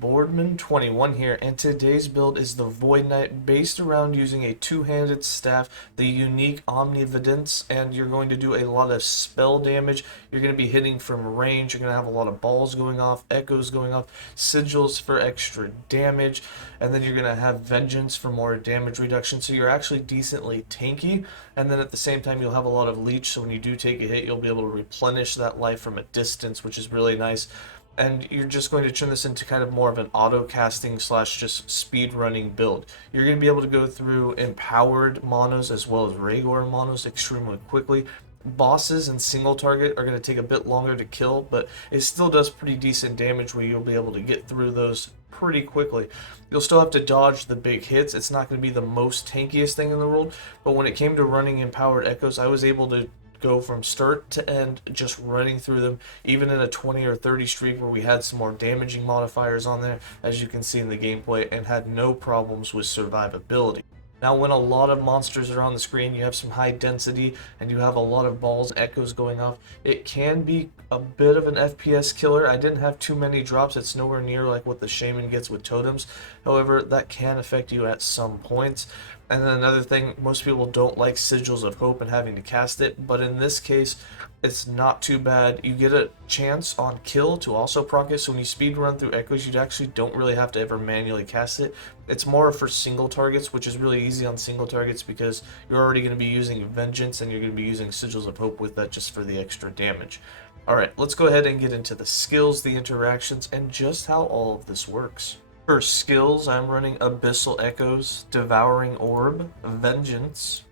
Boardman21 here, and today's build is the Void Knight based around using a two-handed staff, the unique Omnividence, and you're going to do a lot of spell damage. You're going to be hitting from range, you're going to have a lot of balls going off, echoes going off, sigils for extra damage, and then you're going to have vengeance for more damage reduction, so you're actually decently tanky, and then at the same time you'll have a lot of leech, so when you do take a hit you'll be able to replenish that life from a distance, which is really nice. And you're just going to turn this into kind of more of an auto casting slash just speed running build. You're going to be able to go through empowered monos as well as regular monos extremely quickly. Bosses and single target are going to take a bit longer to kill, but it still does pretty decent damage where you'll be able to get through those pretty quickly. You'll still have to dodge the big hits. It's not going to be the most tankiest thing in the world, but when it came to running empowered echoes, I was able to go from start to end just running through them, even in a 20 or 30 streak where we had some more damaging modifiers on there, as you can see in the gameplay, and had no problems with survivability. Now, when a lot of monsters are on the screen, you have some high density, and you have a lot of balls and echoes going off, it can be a bit of an FPS killer. I didn't have too many drops. It's nowhere near like what the Shaman gets with totems. However, that can affect you at some points. And then another thing, most people don't like Sigils of Hope and having to cast it, but in this case, it's not too bad. You get a chance on kill to also proc it, so when you speed run through Echoes, you actually don't really have to ever manually cast it. It's more for single targets, which is really easy on single targets because you're already going to be using Vengeance and you're going to be using Sigils of Hope with that just for the extra damage. Alright, let's go ahead and get into the skills, the interactions, and just how all of this works. For skills, I'm running Abyssal Echoes, Devouring Orb, Vengeance,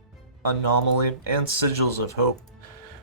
Anomaly, and Sigils of Hope.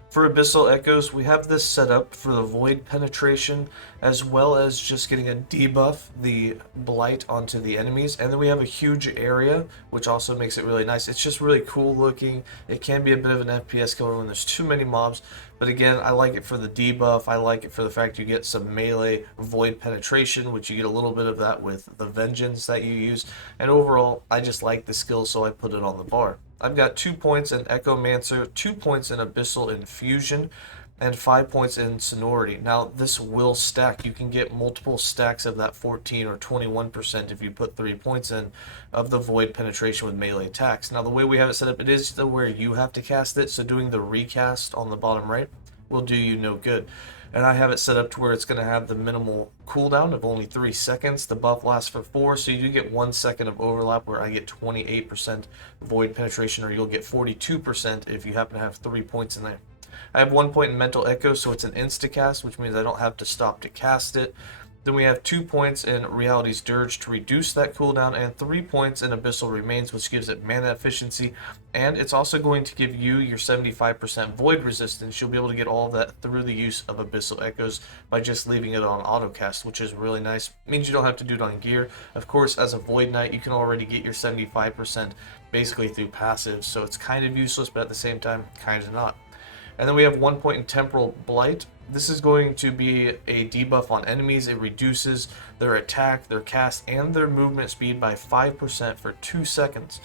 For Abyssal Echoes, we have this set up for the Void penetration, as well as just getting a debuff, the Blight, onto the enemies. And then we have a huge area, which also makes it really nice. It's just really cool looking. It can be a bit of an FPS killer when there's too many mobs. But again, I like it for the debuff. I like it for the fact you get some melee Void penetration, which you get a little bit of that with the Vengeance that you use. And overall, I just like the skill, so I put it on the bar. I've got 2 points in Echomancer, 2 points in Abyssal Infusion, and 5 points in Sonority. Now, this will stack. You can get multiple stacks of that 14 or 21% if you put 3 points in of the Void penetration with melee attacks. Now, the way we have it set up, it is where you have to cast it, so doing the recast on the bottom right will do you no good. And I have it set up to where it's going to have the minimal cooldown of only 3 seconds. The buff lasts for 4, so you do get 1 second of overlap where I get 28% Void penetration, or you'll get 42% if you happen to have 3 points in there. I have 1 point in Mental Echo, so it's an insta-cast, which means I don't have to stop to cast it. Then we have 2 points in Reality's Dirge to reduce that cooldown, and 3 points in Abyssal Remains, which gives it mana efficiency, and it's also going to give you your 75% Void resistance. You'll be able to get all of that through the use of Abyssal Echoes by just leaving it on autocast, which is really nice. It means you don't have to do it on gear. Of course, as a Void Knight, you can already get your 75% basically through passive, so it's kind of useless, but at the same time, kind of not. And then we have 1 point in Temporal Blight. This is going to be a debuff on enemies. It reduces their attack, their cast, and their movement speed by 5% for 2 seconds.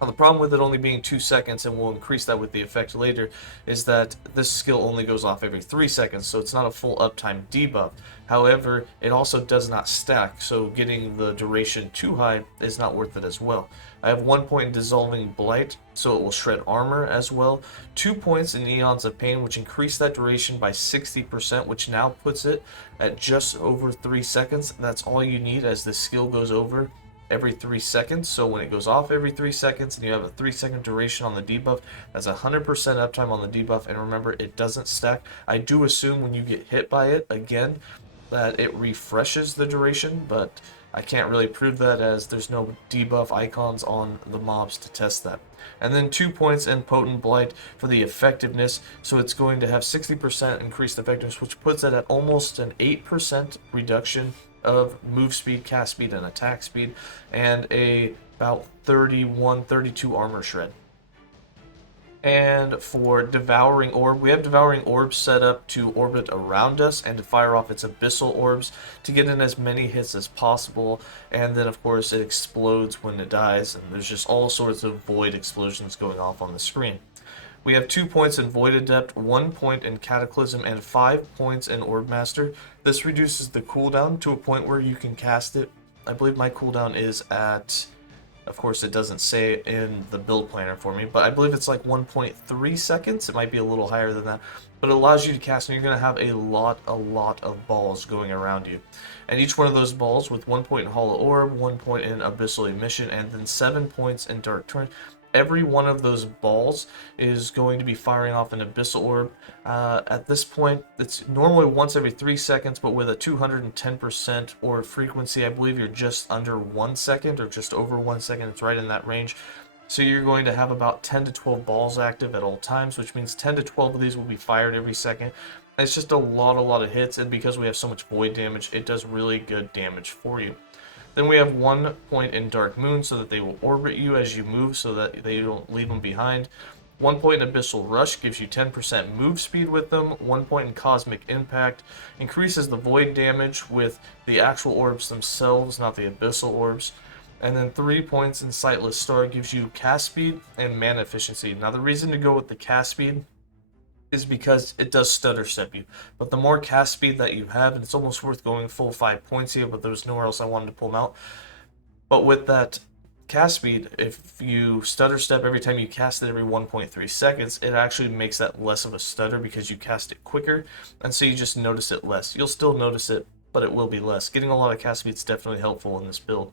Now, the problem with it only being 2 seconds, and we'll increase that with the effect later, is that this skill only goes off every 3 seconds, so it's not a full uptime debuff. However, it also does not stack, so getting the duration too high is not worth it as well. I have 1 point in Dissolving Blight, so it will shred armor as well. 2 points in Eons of Pain, which increase that duration by 60%, which now puts it at just over 3 seconds. That's all you need, as the skill goes over every 3 seconds. So when it goes off every 3 seconds and you have a 3-second duration on the debuff, that's 100% uptime on the debuff. And remember, it doesn't stack. I do assume when you get hit by it again that it refreshes the duration, but I can't really prove that as there's no debuff icons on the mobs to test that. And then 2 points in Potent Blight for the effectiveness, so it's going to have 60% increased effectiveness, which puts it at almost an 8% reduction of move speed, cast speed, and attack speed, and about 32 armor shred. And for Devouring Orb, we have Devouring Orb set up to orbit around us and to fire off its Abyssal Orbs to get in as many hits as possible, and then of course it explodes when it dies, and there's just all sorts of Void explosions going off on the screen. We have 2 points in Void Adept, 1 point in Cataclysm, and 5 points in Orb Master. This reduces the cooldown to a point where you can cast it. I believe my cooldown is at, of course it doesn't say in the build planner for me, but I believe it's like 1.3 seconds. It might be a little higher than that, but it allows you to cast, and you're going to have a lot of balls going around you. And each one of those balls with 1 point in Hollow Orb, 1 point in Abyssal Emission, and then 7 points in Dark Torrent. Every one of those balls is going to be firing off an Abyssal Orb. At this point, it's normally once every 3 seconds, but with a 210% orb frequency, I believe you're just under 1 second or just over 1 second. It's right in that range. So you're going to have about 10 to 12 balls active at all times, which means 10 to 12 of these will be fired every second. And it's just a lot of hits, and because we have so much void damage, it does really good damage for you. Then we have 1 point in Dark Moon so that they will orbit you as you move so that they don't leave them behind. 1 point in Abyssal Rush gives you 10% move speed with them. 1 point in Cosmic Impact increases the void damage with the actual orbs themselves, not the Abyssal orbs. And then 3 points in Sightless Star gives you cast speed and mana efficiency. Now the reason to go with the cast speed is because it does stutter step you. But the more cast speed that you have, and it's almost worth going full 5 points here, but there was nowhere else I wanted to pull them out. But with that cast speed, if you stutter step every time you cast it every 1.3 seconds, it actually makes that less of a stutter because you cast it quicker, and so you just notice it less. You'll still notice it, but it will be less. Getting a lot of cast speed is definitely helpful in this build.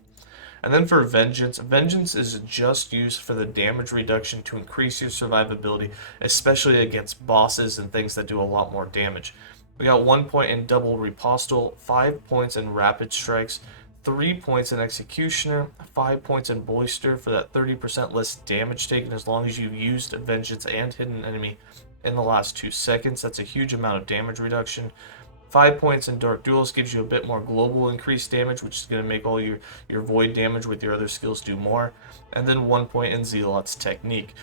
And then for Vengeance, Vengeance is just used for the damage reduction to increase your survivability, especially against bosses and things that do a lot more damage. We got 1 point in Double Ripostal, 5 points in Rapid Strikes, 3 points in Executioner, 5 points in Boister for that 30% less damage taken as long as you've used Vengeance and Hidden Enemy in the last 2 seconds. That's a huge amount of damage reduction. 5 points in Dark Duelist gives you a bit more global increased damage, which is going to make all your void damage with your other skills do more. And then 1 point in Zealot's Technique.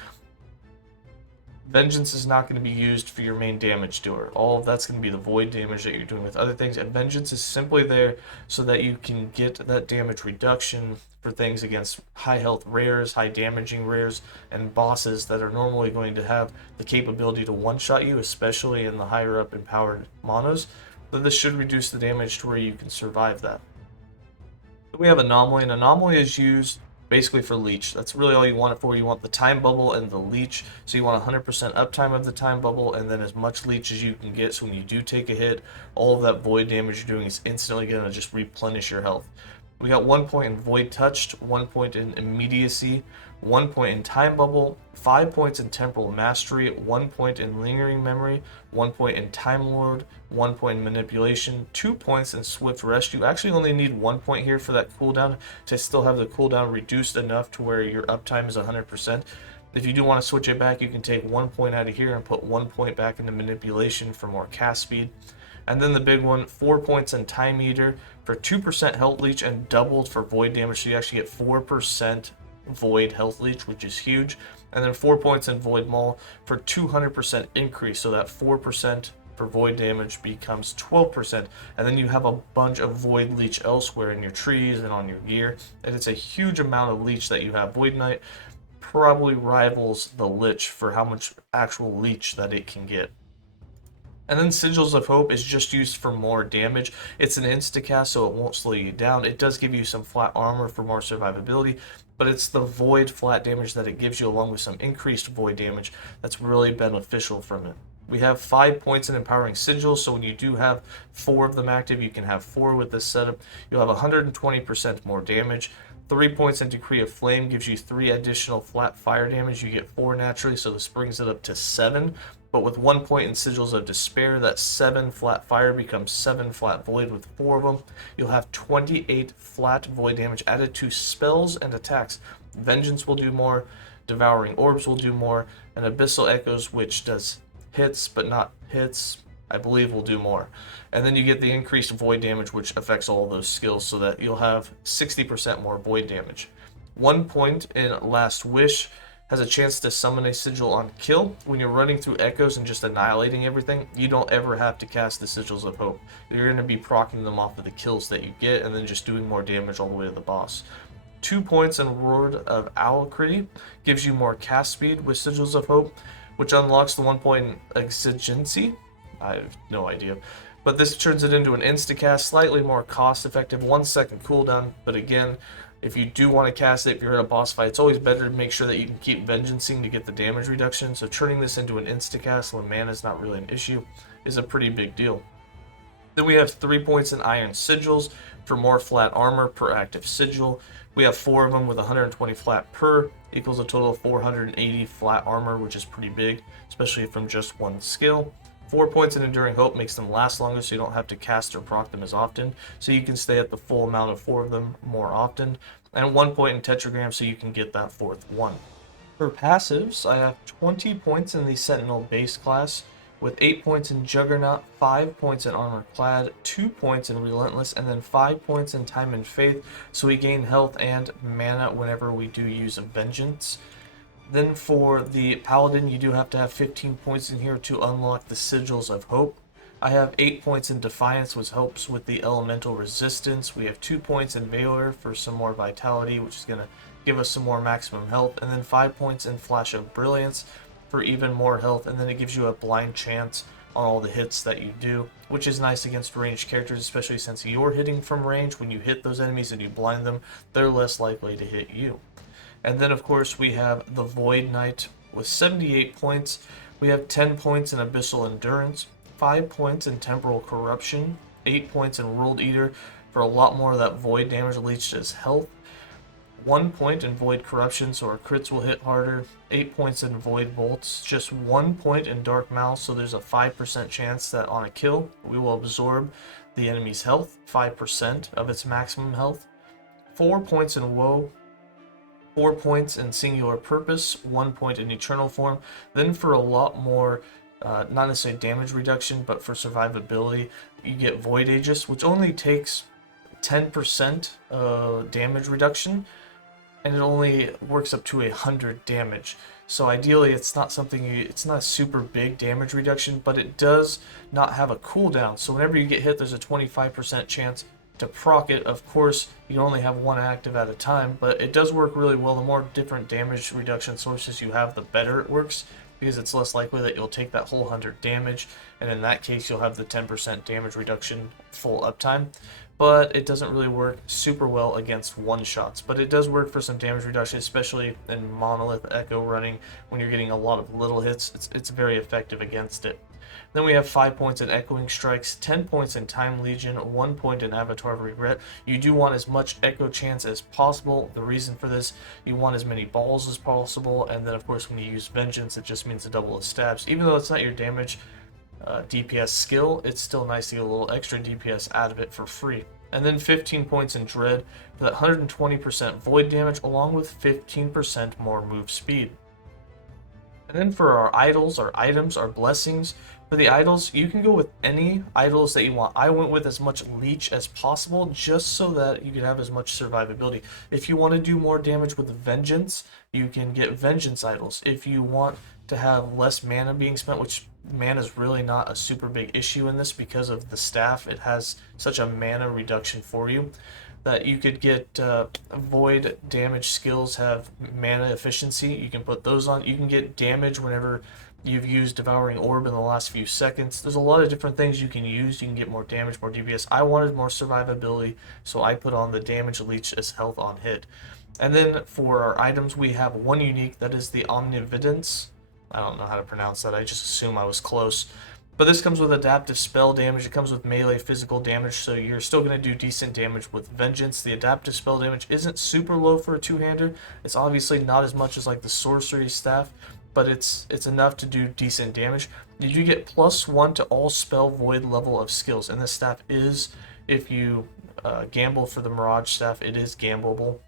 Vengeance is not going to be used for your main damage doer. All of that's going to be the void damage that you're doing with other things. And Vengeance is simply there so that you can get that damage reduction for things against high health rares, high damaging rares, and bosses that are normally going to have the capability to one-shot you, especially in the higher up empowered monos. So this should reduce the damage to where you can survive that. We have Anomaly, and Anomaly is used basically for leech. That's really all you want it for. You want the time bubble and the leech, so you want 100% uptime of the time bubble and then as much leech as you can get, so when you do take a hit, all of that void damage you're doing is instantly going to just replenish your health. We got 1 point in Void Touched, 1 point in Immediacy, 1 point in Time Bubble, 5 points in Temporal Mastery, 1 point in Lingering Memory, 1 point in Time Lord, 1 point in Manipulation, 2 points in Swift Rest. You actually only need 1 point here for that cooldown to still have the cooldown reduced enough to where your uptime is 100%. If you do want to switch it back, you can take 1 point out of here and put 1 point back into Manipulation for more cast speed. And then the big one, 4 points in Time Eater for 2% health leech and doubled for void damage, so you actually get 4% void health leech, which is huge. And then 4 points in Void Maul for 200% increase, so that 4% for void damage becomes 12%. And then you have a bunch of void leech elsewhere in your trees and on your gear, and it's a huge amount of leech that you have. Void Knight probably rivals the Lich for how much actual leech that it can get. And then Sigils of Hope is just used for more damage. It's an insta-cast, so it won't slow you down. It does give you some flat armor for more survivability, but it's the void flat damage that it gives you along with some increased void damage that's really beneficial from it. We have 5 points in Empowering Sigils, so when you do have 4 of them active, you can have 4 with this setup. You'll have 120% more damage. 3 points in Decree of Flame gives you 3 additional flat fire damage. You get 4 naturally, so this brings it up to 7. But with 1 point in Sigils of Despair, that 7 flat fire becomes 7 flat void with 4 of them. You'll have 28 flat void damage added to spells and attacks. Vengeance will do more, Devouring Orbs will do more, and Abyssal Echoes, which does hits but not hits, I believe will do more. And then you get the increased void damage, which affects all of those skills, so that you'll have 60% more void damage. 1 point in Last Wish has a chance to summon a sigil on kill. When you're running through echoes and just annihilating everything, you don't ever have to cast the Sigils of Hope. You're going to be proccing them off of the kills that you get and then just doing more damage all the way to the boss. 2 points in Roar of Alacrity gives you more cast speed with Sigils of Hope. which unlocks the 1-point exigency. I have no idea. But this turns it into an instacast, slightly more cost-effective, 1-second cooldown. But again, if you do want to cast it, if you're in a boss fight, it's always better to make sure that you can keep Vengeancing to get the damage reduction. So turning this into an instacast when mana is not really an issue is a pretty big deal. Then we have 3 points in Iron Sigils for more flat armor per active sigil. We have 4 of them with 120 flat per, equals a total of 480 flat armor, which is pretty big, especially from just one skill. 4 points in Enduring Hope makes them last longer, so you don't have to cast or proc them as often, so you can stay at the full amount of 4 of them more often. And 1 point in Tetragram, so you can get that 4th one. For passives, I have 20 points in the Sentinel base class, with 8 points in Juggernaut, 5 points in Armor Clad, 2 points in Relentless, and then 5 points in Time and Faith, so we gain health and mana whenever we do use a Vengeance. Then for the Paladin, you do have to have 15 points in here to unlock the Sigils of Hope. I have 8 points in Defiance, which helps with the elemental resistance. We have 2 points in Valor for some more vitality, which is going to give us some more maximum health, and then 5 points in Flash of Brilliance for even more health, and then it gives you a blind chance on all the hits that you do, which is nice against ranged characters, especially since you're hitting from range. When you hit those enemies and you blind them, they're less likely to hit you. And then of course we have the Void Knight with 78 points. We have 10 points in Abyssal Endurance, 5 points in Temporal Corruption, 8 points in World Eater for a lot more of that void damage leached as health, 1 point in Void Corruption, so our crits will hit harder, 8 points in Void Bolts, just 1 point in Dark Malice, so there's a 5% chance that on a kill, we will absorb the enemy's health, 5% of its maximum health, 4 points in Woe, 4 points in Singular Purpose, 1 point in Eternal Form. Then for a lot more, not necessarily damage reduction, but for survivability, you get Void Aegis, which only takes 10% damage reduction, and it only works up to 100 damage. So ideally it's not something it's not a super big damage reduction, but it does not have a cooldown. So whenever you get hit, there's a 25% chance to proc it. Of course, you only have one active at a time, but it does work really well. The more different damage reduction sources you have, the better it works, because it's less likely that you'll take that whole 100 damage, and in that case you'll have the 10% damage reduction full uptime. But it doesn't really work super well against one-shots, but it does work for some damage reduction, especially in Monolith Echo running when you're getting a lot of little hits. It's very effective against it. Then we have 5 points in Echoing Strikes, 10 points in Time Legion, 1 point in Avatar of Regret. You do want as much Echo chance as possible. The reason for this, you want as many balls as possible, and then of course when you use Vengeance, it just means a double of stabs. Even though it's not your damage DPS skill, it's still nice to get a little extra DPS out of it for free. And then 15 points in Dread for that 120% void damage, along with 15% more move speed. And then for our idols, our items, our blessings, for the idols, you can go with any idols that you want. I went with as much leech as possible, just so that you can have as much survivability. If you want to do more damage with Vengeance, you can get Vengeance idols. If you want to have less mana being spent, which mana is really not a super big issue in this because of the staff, it has such a mana reduction for you, that you could get void damage skills have mana efficiency. You can put those on. You can get damage whenever you've used Devouring Orb in the last few seconds. There's a lot of different things you can use. You can get more damage, more DPS. I wanted more survivability, so I put on the damage leech as health on hit. And then for our items, we have one unique, that is the Omnividence. I don't know how to pronounce that, I just assume I was close. But this comes with adaptive spell damage, it comes with melee physical damage, so you're still going to do decent damage with Vengeance. The adaptive spell damage isn't super low for a two-hander. It's obviously not as much as like the sorcery staff, but it's enough to do decent damage. You do get +1 to all spell void level of skills, and this staff is, if you gamble for the Mirage staff, it is gambleable.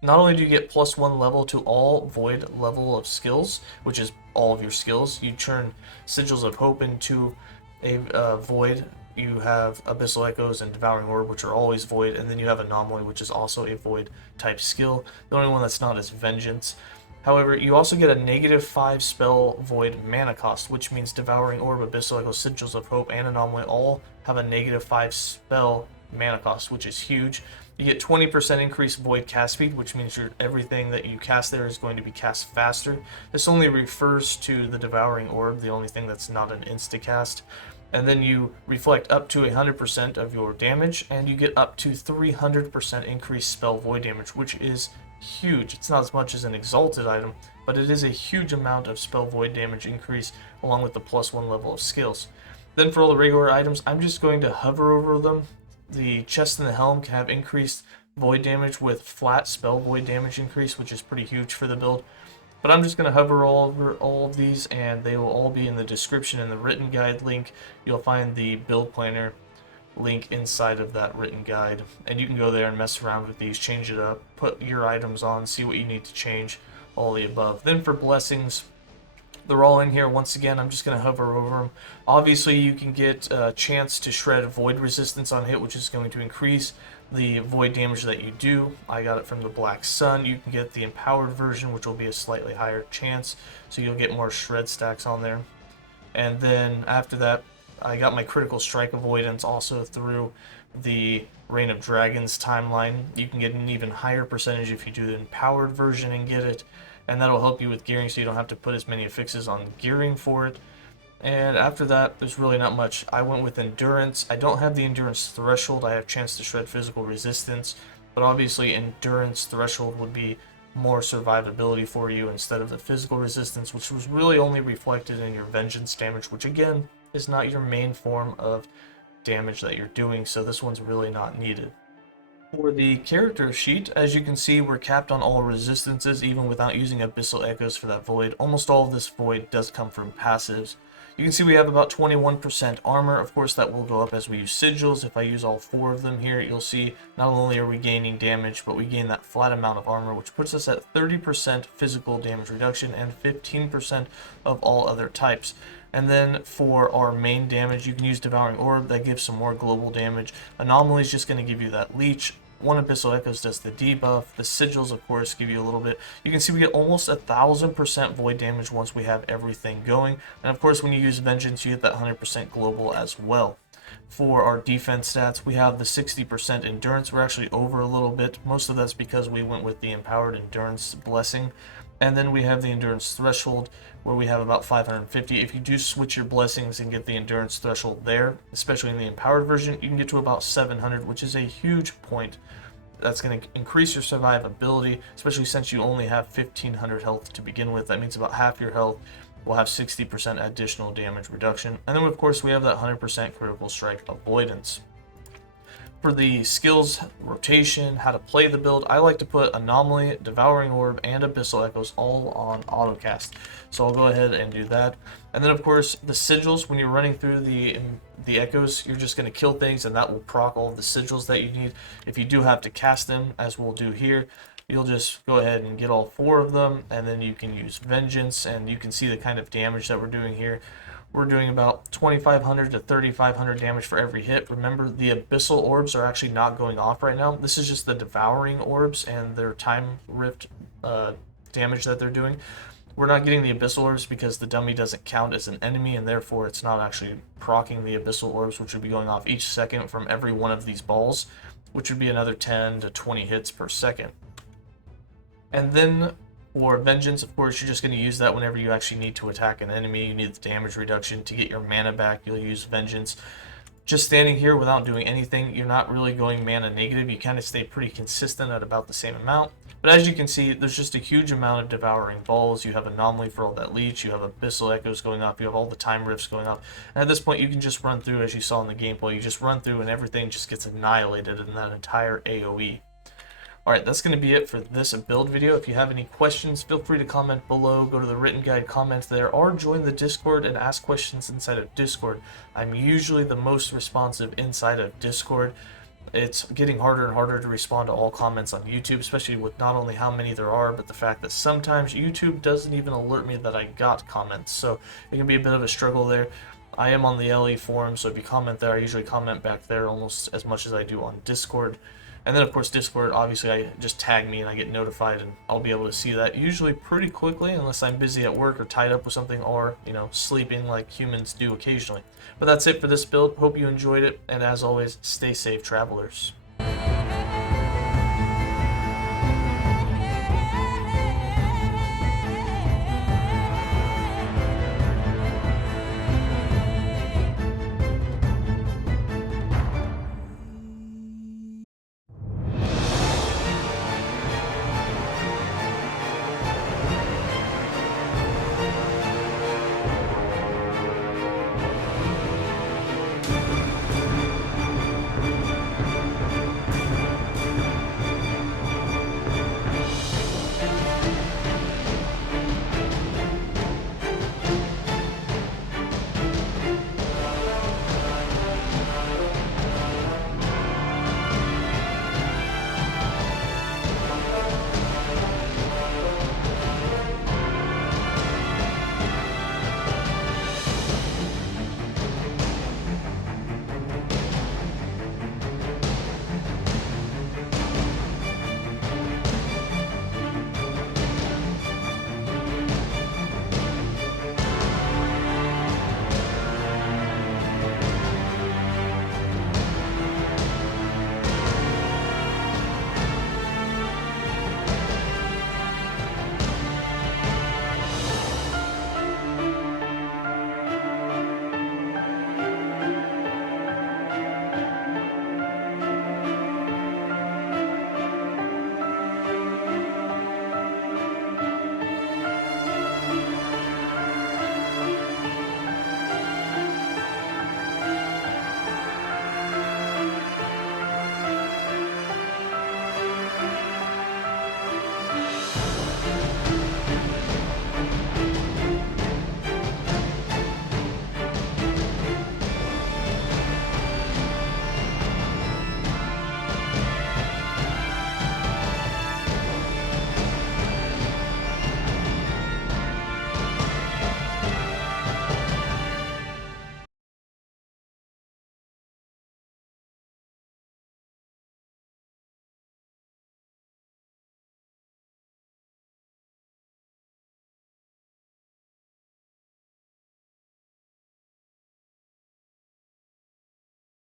Not only do you get +1 level to all void level of skills, which is all of your skills, you turn Sigils of Hope into a void. You have Abyssal Echoes and Devouring Orb, which are always void, and then you have Anomaly, which is also a void type skill. The only one that's not is Vengeance. However, you also get a -5 spell void mana cost, which means Devouring Orb, Abyssal Echoes, Sigils of Hope, and Anomaly all have a -5 spell mana cost, which is huge. You get 20% increased void cast speed, which means everything that you cast there is going to be cast faster. This only refers to the Devouring Orb, the only thing that's not an insta-cast. And then you reflect up to 100% of your damage, and you get up to 300% increased spell void damage, which is huge. It's not as much as an exalted item, but it is a huge amount of spell void damage increase along with the +1 level of skills. Then for all the regular items, I'm just going to hover over them. The chest and the helm can have increased void damage with flat spell void damage increase, which is pretty huge for the build. But I'm just going to hover over all of these, and they will all be in the description in the written guide link. You'll find the build planner link inside of that written guide, and you can go there and mess around with these, change it up, put your items on, see what you need to change, all the above. Then for blessings, they're all in here. Once again, I'm just going to hover over them. Obviously, you can get a chance to shred void resistance on hit, which is going to increase the void damage that you do. I got it from the Black Sun. You can get the empowered version, which will be a slightly higher chance, so you'll get more shred stacks on there. And then after that, I got my critical strike avoidance also through the Reign of Dragons timeline. You can get an even higher percentage if you do the empowered version and get it, and that'll help you with gearing so you don't have to put as many affixes on gearing for it. And after that, there's really not much. I went with endurance. I don't have the endurance threshold. I have chance to shred physical resistance, but obviously endurance threshold would be more survivability for you instead of the physical resistance, which was really only reflected in your vengeance damage, which again is not your main form of damage that you're doing, so this one's really not needed. For the character sheet, as you can see, we're capped on all resistances, even without using Abyssal Echoes for that void. Almost all of this void does come from passives. You can see we have about 21% armor. Of course, that will go up as we use sigils. If I use all 4 of them here, you'll see not only are we gaining damage, but we gain that flat amount of armor, which puts us at 30% physical damage reduction and 15% of all other types. And then for our main damage, you can use Devouring Orb. That gives some more global damage. Anomaly is just going to give you that leech. One Abyssal Echoes does the debuff. The Sigils, of course, give you a little bit. You can see we get almost 1,000% void damage once we have everything going. And of course, when you use Vengeance, you get that 100% global as well. For our defense stats, we have the 60% endurance. We're actually over a little bit. Most of that's because we went with the empowered endurance blessing. And then we have the endurance threshold, where we have about 550. If you do switch your blessings and get the endurance threshold there, especially in the empowered version, you can get to about 700, which is a huge point. That's going to increase your survivability, especially since you only have 1500 health to begin with. That means about half your health will have 60% additional damage reduction. And then, of course, we have that 100% critical strike avoidance. For the skills rotation, how to play the build, I like to put Anomaly, Devouring Orb, and Abyssal Echoes all on autocast. So I'll go ahead and do that. And then of course the sigils, when you're running through the echoes, you're just going to kill things and that will proc all of the sigils that you need. If you do have to cast them, as we'll do here, you'll just go ahead and get all 4 of them, and then you can use Vengeance, and you can see the kind of damage that we're doing here. We're doing about 2,500 to 3,500 damage for every hit. Remember, the Abyssal Orbs are actually not going off right now. This is just the Devouring Orbs and their Time Rift damage that they're doing. We're not getting the Abyssal Orbs because the dummy doesn't count as an enemy, and therefore it's not actually proccing the Abyssal Orbs, which would be going off each second from every one of these balls, which would be another 10 to 20 hits per second. And then for Vengeance, of course, you're just going to use that whenever you actually need to attack an enemy. You need the damage reduction. To get your mana back, you'll use Vengeance. Just standing here without doing anything, you're not really going mana negative. You kind of stay pretty consistent at about the same amount. But as you can see, there's just a huge amount of Devouring Balls. You have Anomaly for all that leech. You have Abyssal Echoes going up. You have all the Time Rifts going up. And at this point, you can just run through, as you saw in the gameplay. You just run through and everything just gets annihilated in that entire AoE. Alright, that's going to be it for this build video. If you have any questions, feel free to comment below. Go to the written guide, comment there, or join the Discord and ask questions inside of Discord. I'm usually the most responsive inside of Discord. It's getting harder and harder to respond to all comments on YouTube, especially with not only how many there are, but the fact that sometimes YouTube doesn't even alert me that I got comments. So it can be a bit of a struggle there. I am on the LE forum, so if you comment there, I usually comment back there almost as much as I do on Discord. And then, of course, Discord, obviously, I just tag me and I get notified, and I'll be able to see that usually pretty quickly, unless I'm busy at work or tied up with something, or, you know, sleeping like humans do occasionally. But that's it for this build. Hope you enjoyed it, and as always, stay safe, travelers.